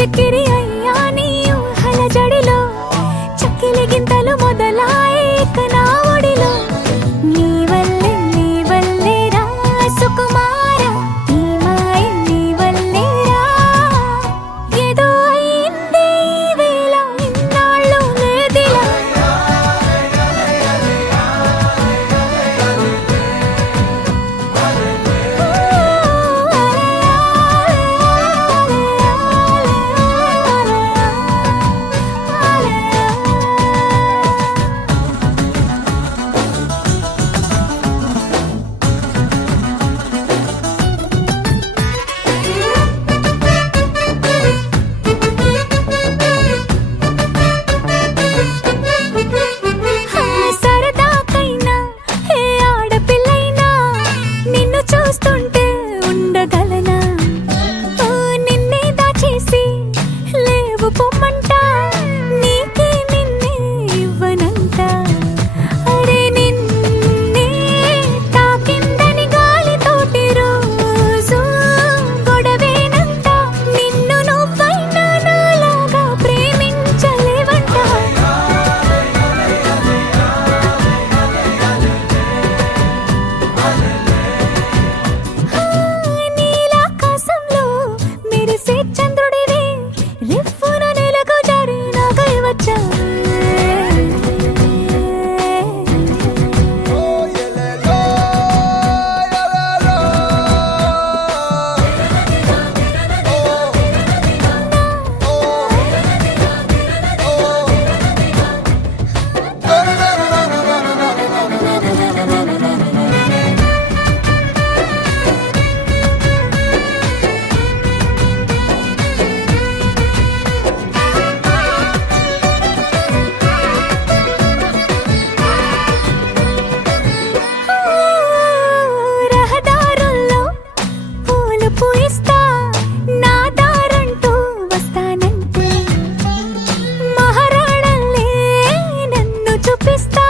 బిక్కిరి అయ్యా నీ ఊహల జడిలో చక్కిలి గింతలు మొదలాయి ఇక నా ఒడిలో నీ వల్లే రా సుకుమార ఈ మాయ నీ వల్లే రా ఏదో అయిందే ఈ వేళ ఇన్నాళ్ళు లేదిలా సరదాకైనా ఏ ఆడపిల్లైనా నిన్ను చూస్తుంటే ఉండగలనా నిన్నే దాచేసి లేవు పొమ్మంట నీకే నిన్నే ఇవ్వనంట అరే నిన్నే తాకిందని గాలితోటి రోజు గొడవేనంట నిన్ను నువ్వైనా నాలాగా ప్రేమించలేవంట నీలాకాశంలో మెరిసే చంద్రుడివి రిఫ్ఫున నేలకు జారి నాకై వచ్చావే రహదారుల్లో పూలు పూయిస్తా నా దారంటూ వస్తానంటే మహారాణల్లే నన్ను చూపిస్తా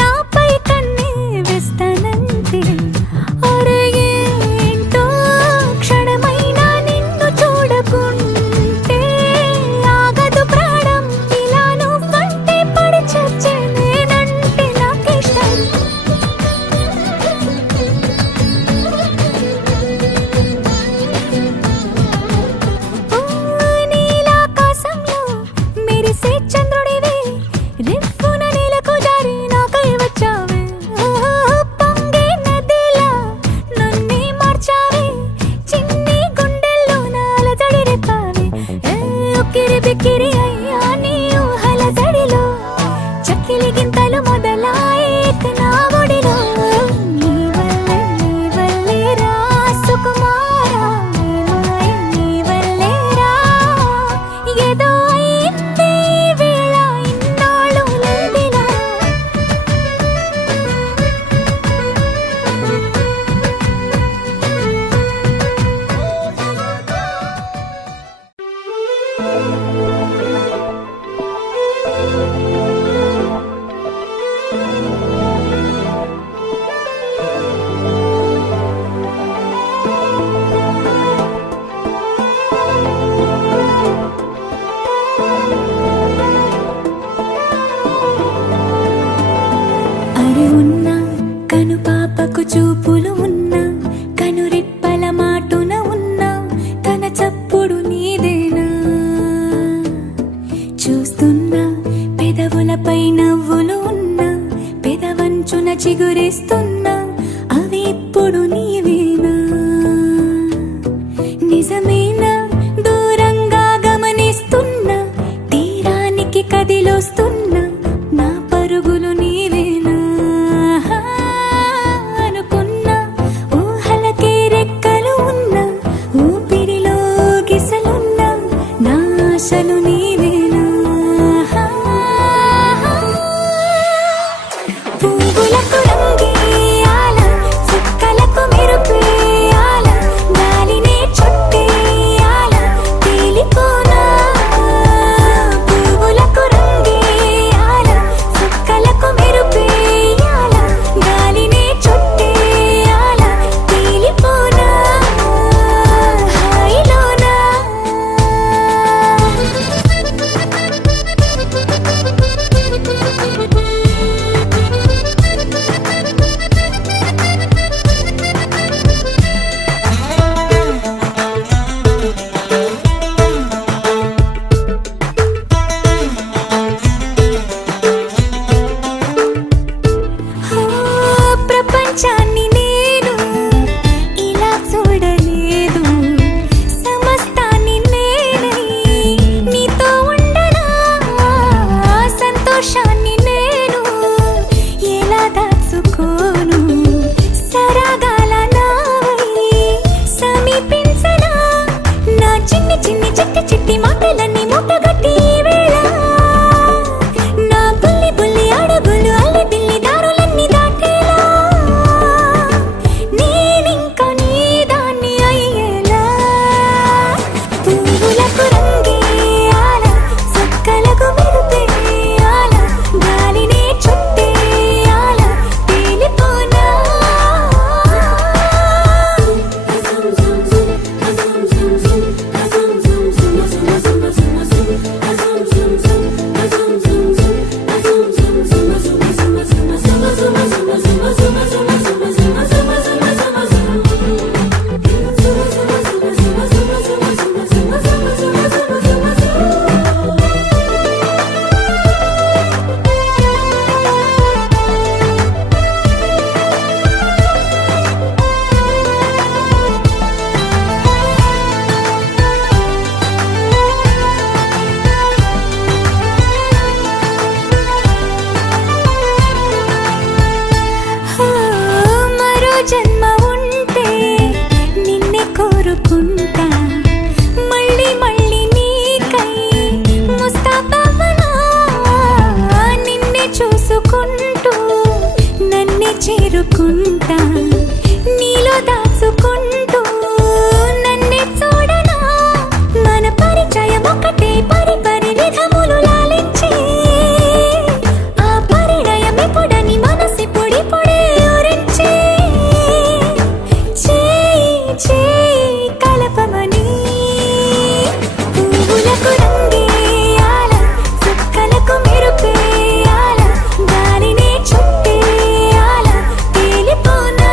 నాపై కన్నే వేస్తానంటే అరే ఏంటో క్షణమైనా నిన్ను చూడకుంటే ఆగదు ప్రాణం ఇలా నువ్వంటే పడి చచ్చే నేనంటే నాకిష్టం కోరుకుంటా మళ్ళీ మళ్ళీ నీకై ముస్తాబవ్వనా నిన్నే చూసుకుంటూ నన్నే చేరుకుంటా నీలో దాచుకుంటూ నన్నే చూడనా మన పరిచయం ఒకటే పరి పరి విధములు లాలించి ఆ పరిణయం ఎప్పుడని మనసి పొడి పొడి ఊరించి చేయి చేయి కలపమని పువ్వులకు రంగేయాల చుక్కలకు మెరుపేయాల గాలినే చుట్టేయాల తేలిపోనా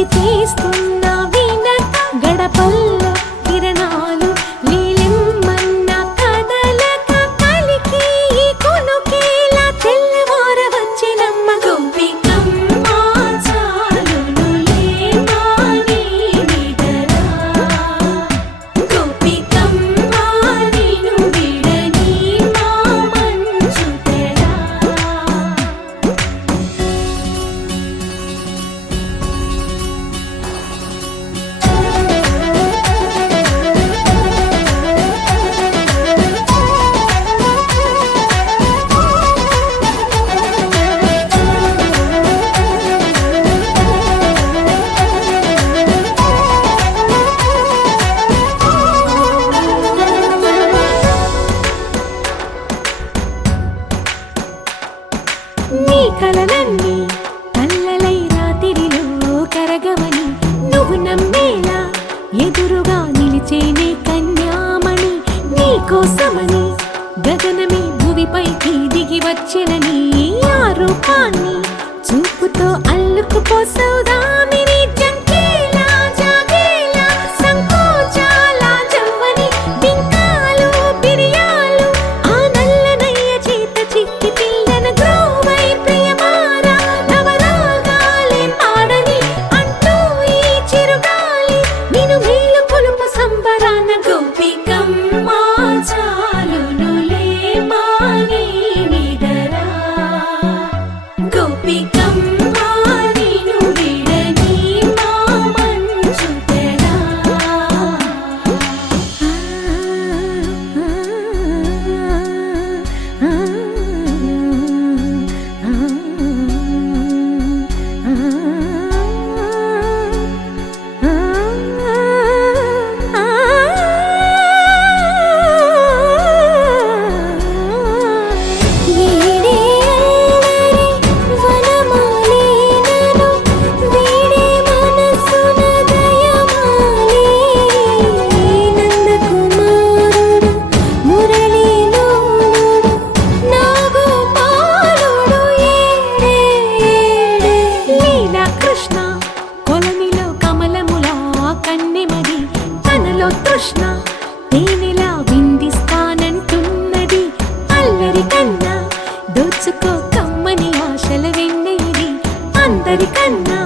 సందడి చేస్తున్న వీణత గడపల్లో కిరణాలు నీలిమ్మన్న కదలక కలికి ఈ కొనుకేలా తెల్లవార వచ్చినమ్మ గోపికమ్మ చాలునులే మాని నిదరా గోపికమ్మ నిను విడని మా మంచు తెరా నీ కలలన్నీ కల్లలై రాత్రిలో కరగవని నువ్వు నమ్మేలా ఎదురుగా నిలిచేనే కన్యామణి నీ కోసమని గగనమే భువిపైకి దిగి వచ్చినని ఆ రూపాన్ని చూపుతో అల్లుకుపోసౌదామిని జంకేలా జాగేలా సంకోచాల జవ్వని బింకాలు బిరియాలు ఆ నల్లనయ్య చేత చిక్కి పిల్లన గ్రోవై ప్రియమారా నవరాగాలే పాడని అంటూ ఈ చిరుగాలి నిను మేలు కొలుపు సంబరాన గోపికమ్మ చాలునులే మాని నిదరా గోపికమ్మ నిను విడని మా మంచు తెరా వీడే అల్లరి వనమాలినను వీడే మనసున దయమాలి నందకుమారుడు మురళీలోలుడు నాగోపాలుడు ఏడే లీలా కృష్ణ కొలనిలో కమలములా కన్నెమది తనలో తృష్ణ తేనెలా విందిస్తానంటున్నది అల్లరి కన్నా దోచుకో కమ్మని ఆశల వెన్నెయిది అందరికన్నా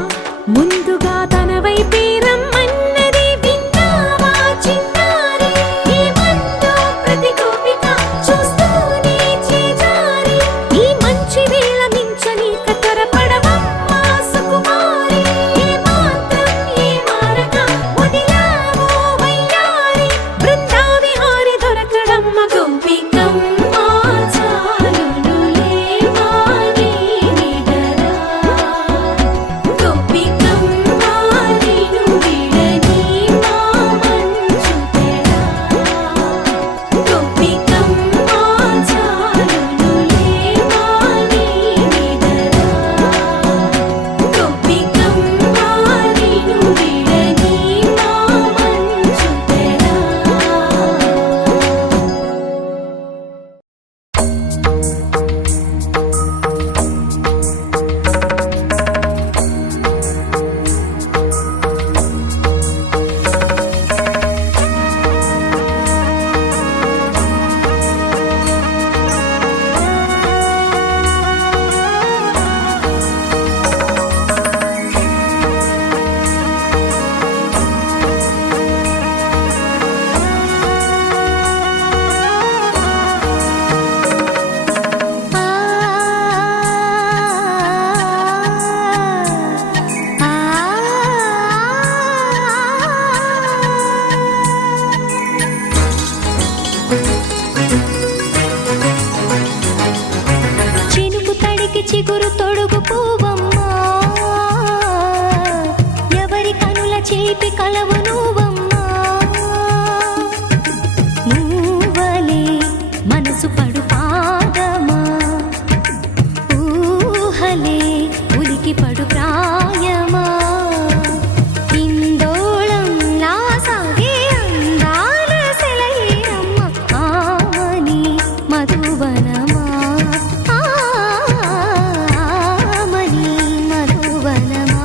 ముందుగా తన వైపే రమ్మన్నది విన్నావా చిన్నారి ఏమందో ప్రతి గోపిక చూస్తూనే చేజారి ఈ మంచి వేళ మించని కతరపడవమ్మ సుకుమారి ఏ మాత్రం ఏ మారక వదిలావో వయ్యారి బృందావిహారి దొరకడమ్మ గోపికమ్మ చాలునులే మాని నిదరా గోపికమ్మ నిను విడని మా మంచు తెరా గోపికమ్మ చాలునులే మాని నిదరా గోపికమ్మ నిను విడని మా మంచు తెరా చినుకు తడికి చిగురు తొడుగు పూవమ్మా ఎవరి కనుల చేపి కలవు నువ్వమ్మా మూవలే మనసు పడు పాదమా ఊహలే ఉలికి పడు ప్రాయమా ఇందోళం లా సాగే అందాల సెలయేరమ్మ ఆమని మధువనమా ఆమని మధువనమా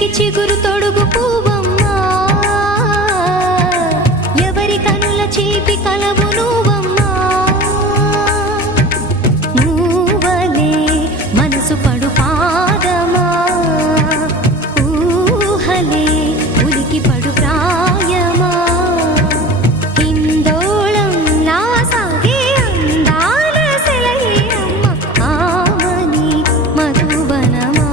తడికి చిగురు తొడుగు పువ్వమ్మా, ఎవరి కనుల చీపి కలవు నువ్వమ్మా. మూవలే మనసు పడు పాదమా, ఊహలే ఉలికి పడు ప్రాయమా. ఇందోళం నా సాగే అందాల సెలయేరమ్మ, ఆమని మధువనమా,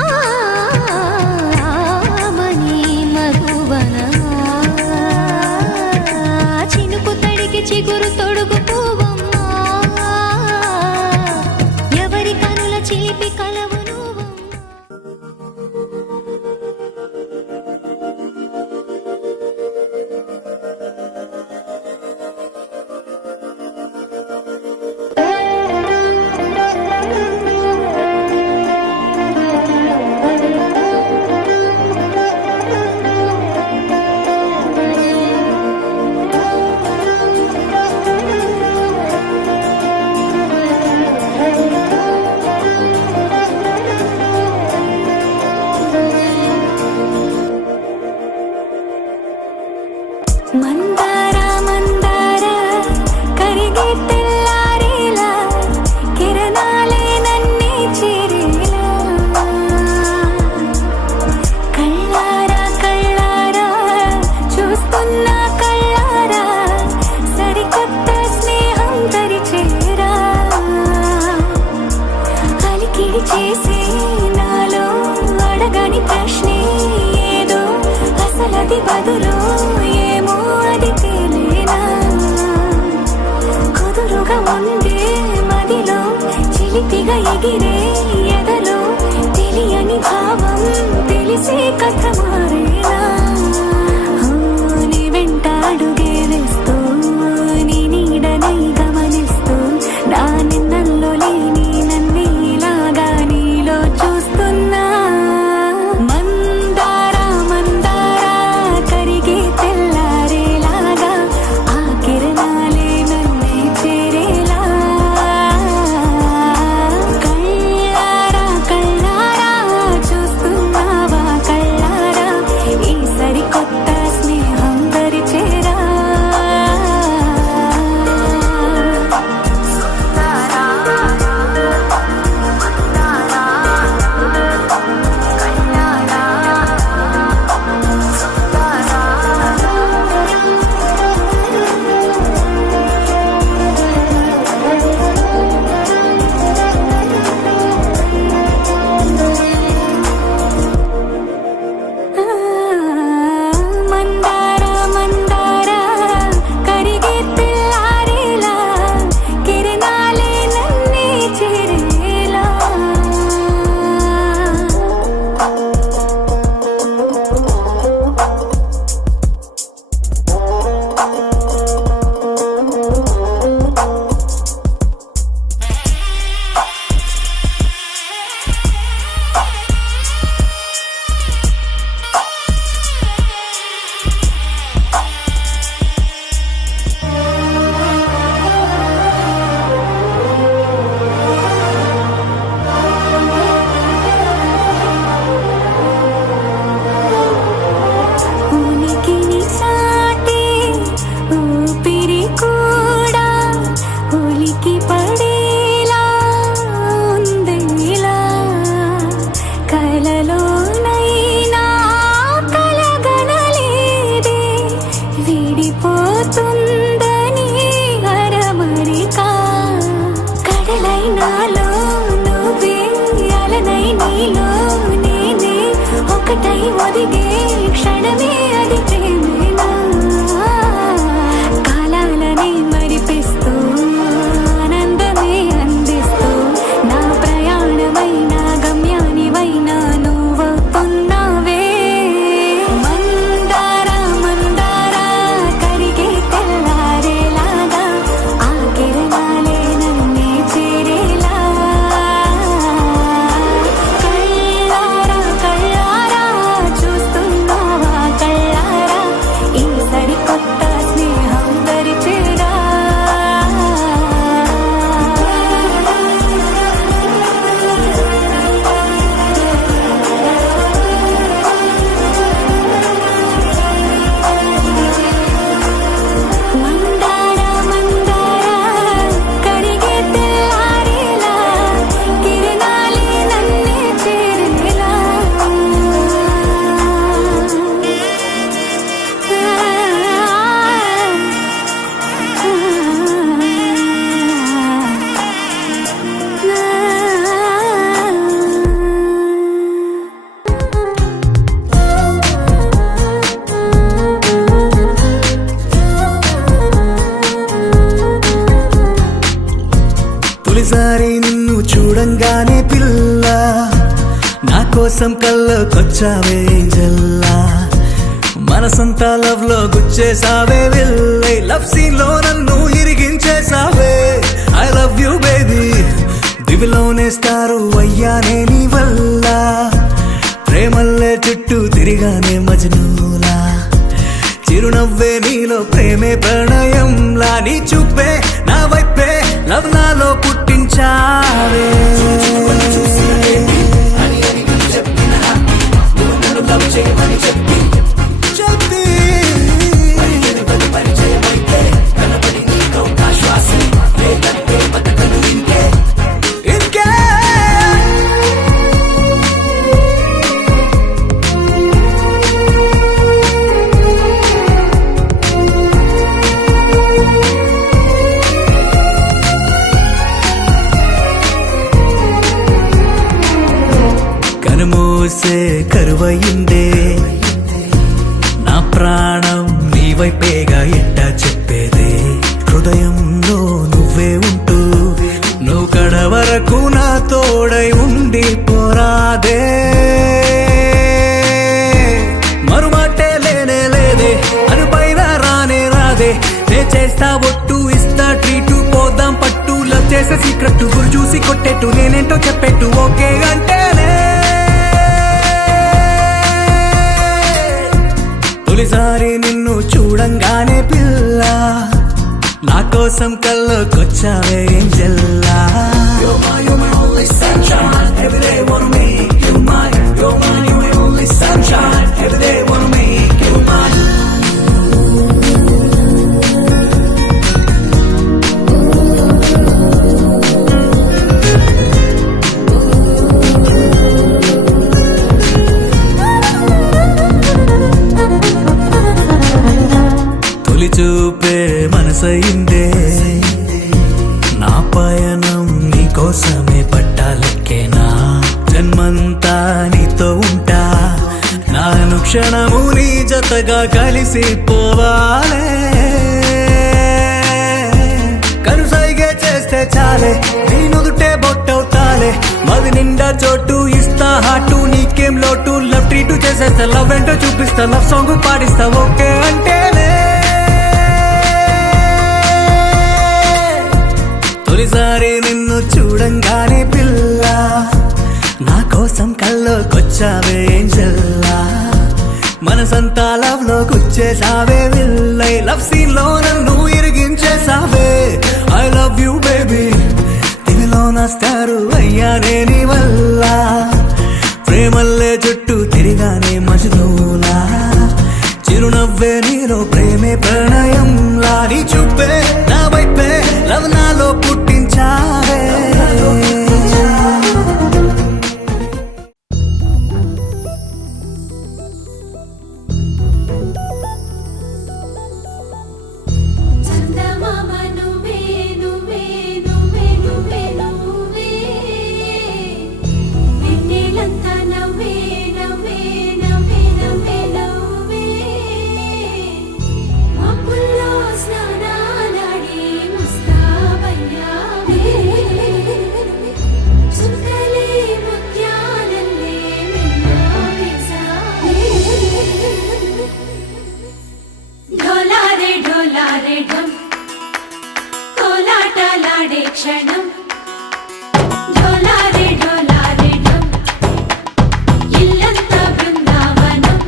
ఆమని మధువనమా. చినుకు తడికి చిగురు తొడుగు పువ్వమ్మా, ఎవరి కనుల చిలిపి కలవు నువ్వమ్మా. మందార మందార కరిగే తెల్లారేలా, కిరణాలే నన్నే చేరేలా. కళ్ళారా కళ్ళారా చూస్తున్నా కళ్ళారా, సరికొత్త స్నేహం తరిచేరా. అలికిడి చేసే నాలో అడగని ప్రశ్నే ఏదో, అసలది బదులు ఏమో అది తేలేనా. కుదురుగా ఉండే మదిలో చిలిపిగా ఎగిరే ఎదలో, తెలియని భావం తెలిసే కథ మారేనా. నీ వెంట అడుగే వేస్తూ, నీ నీడనై గమనిస్తూ, నా నిన్నల్లో లేని నన్నే ఇలాగా నీలో చూస్తున్నా. మందార మందార కరిగే తెల్లారేలాగా, ఆ కిరణాలే నన్నే చేరేలా. కళ్ళారా కళ్ళారా చూస్తున్నావా కళ్ళారా, ఈ సరికొత్త స్నేహం పరిచేరా. మందార మందార కరిగే తెల్లారేలా, కిరణాలే నన్నే చేరేలా. ఉనికిని చాటే ఊపిరి కూడా ఉలికి పడేలా ఉందిలా. కలలోనైనా కలగనలేదే, విడిపోతుందని అరమరిక. కడలై నాలో నువ్వే, అలనై నీలో నేనే, ఒకటై ఒదిగే క్షణమే అది ప్రేమేనా. కాలాలని మరిపిస్తూ, ఆనందమే అందిస్తూ, నా ప్రయాణమైన గమ్యానివైనా నువ్వవుతున్నావే. మందార మందార కరిగే తెల్లారేలాగా, ఆ కిరణాలే నన్నే చేరేలా. కళ్ళారా కళ్ళారా చూస్తున్నావా కళ్ళారా, కోసం కళ్ళకొచ్చావే ఏంజల్లా, మనసంతా లవ్ లో గుచ్చేసావే వెళ్ళే, లవ్ సీన్ లో నన్ను ఇరిగించేసావే. ఐ లవ్ యూ బేబీ, దివిలోనేస్తారు అయ్యానే నీ వల్ల, ప్రేమల్లే చుట్టూ తిరిగానే మజ్నూలా, చిరునవ్వే నీలో ప్రేమే ప్రణయంలా, నీ చూపే నా వైపే లవ్ నాలో పుట్టించావే. కనుమూసే కరువయిందే నా ప్రాణం నీ వైపేగా ఎట్టా చెప్పేదే, హృదయంలో నువ్వే ఉంటూ నువ్వు కడ వరకు నా తోడై ఉండి పోరాదే. మరుమాటే లేనే లేదే, అనుపైన రానే రాదే, నే చేస్తా ఒట్టు ఇస్తా ట్రీటు, పోదాం పట్టు, లవ్ చేసే సీక్రెట్ గురి చూసి కొట్టేట్టు, నేనేంటో చెప్పేట్టు ఓకే అంటేనే. తొలిసారి నిన్ను చూడంగానే పిల్ల, నా కోసం కళ్ళకొచ్చావే ఏంజల్లా. తొలి చూపే మనసయిందే, నా పయనం నీ కోసమే పట్టాలెక్కేనా, జన్మంతా నీతో ఉంటా, నా అనుక్షణము నీ జతగా కలిసిపోవాలే. కనుసైగే చేస్తే చాలే, నీ నుదుటే బొట్టవుతాలే, మది నిండా చోటు ఇస్తా హాటు, నీకేం లోటు, లవ్ ట్రీటు చేసేస్తా, లవ్ ఏంటో చూపిస్తా, లవ్ సాంగ్ పాడిస్తా ఓకే అంటేనే. తొలిసారి నిన్ను చూడంగానే పిల్ల, నా కోసం కళ్ళకొచ్చావే ఏంజల్లా, మనసంతా లవ్ లో గుచ్చేసావే విల్లై, లవ్ సీన్ లో నన్ను ఇరిగించేసావే. ఐ లవ్ యూ బేబీ, దివిలో నస్తారు అయ్యానే నీ వల్ల, ప్రేమల్లే చుట్టూ తిరిగానే మజ్నూలా, చిరునవ్వే నీలో ప్రేమే ప్రణయంలా, నీ చూపే నా వైపే లవ్ నాలో పుట్టించావే. చందమామ నువ్వే నువ్వే నువ్వే నువ్వే నువ్వే, వెన్నెలంతా నవ్వే నవ్వే నవ్వే నవ్వే నవ్వే, మబ్బుల్లో స్నానాలాడి ముస్తాబయ్యావే, చుక్కలే ముత్యాలల్లే మెన్నావేశావే. ఢోలారే ఢోలారే ఢమ్, కోలాటలాడే క్షణం, ఢోలారే ఢోలారే ఢమ్, ఇల్లంతా బృందావనం.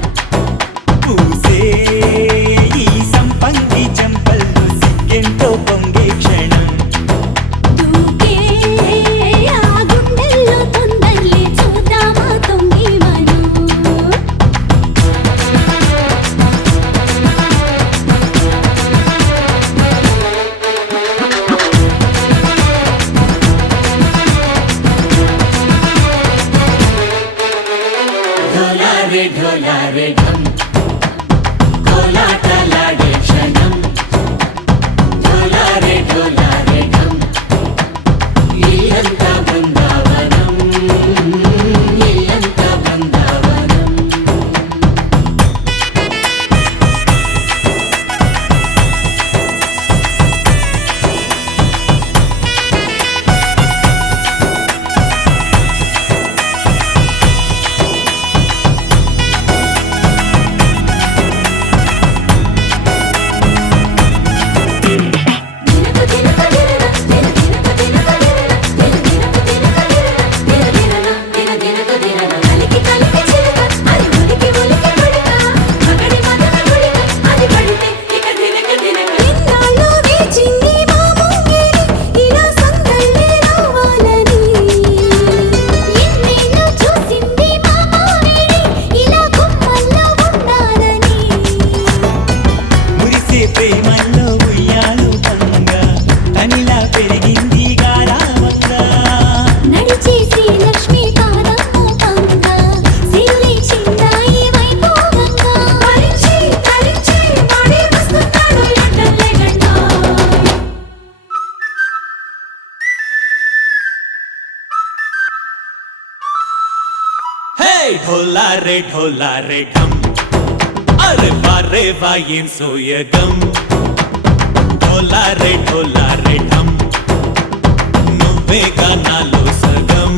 పూసే ఈ సంపంగి చెంపల్లో సిగ్గెంతో పొంగే క్షణం, దూకే ఆ గుండెల్లో తొందరలే చూద్దామా తొంగి మనం. ఢోలారే ఢోలారే ఢమ్, కోలాటలాడే క్షణం, ఢోలారే ఢోలారే ఢమ్, ఇల్లంతా బృందావనం, ఇల్లంతా బృందావనం. ढोला रे ढम अरे वारे वाइन सोयगम ढोला रे ढम నువ్వే గానాలో సగం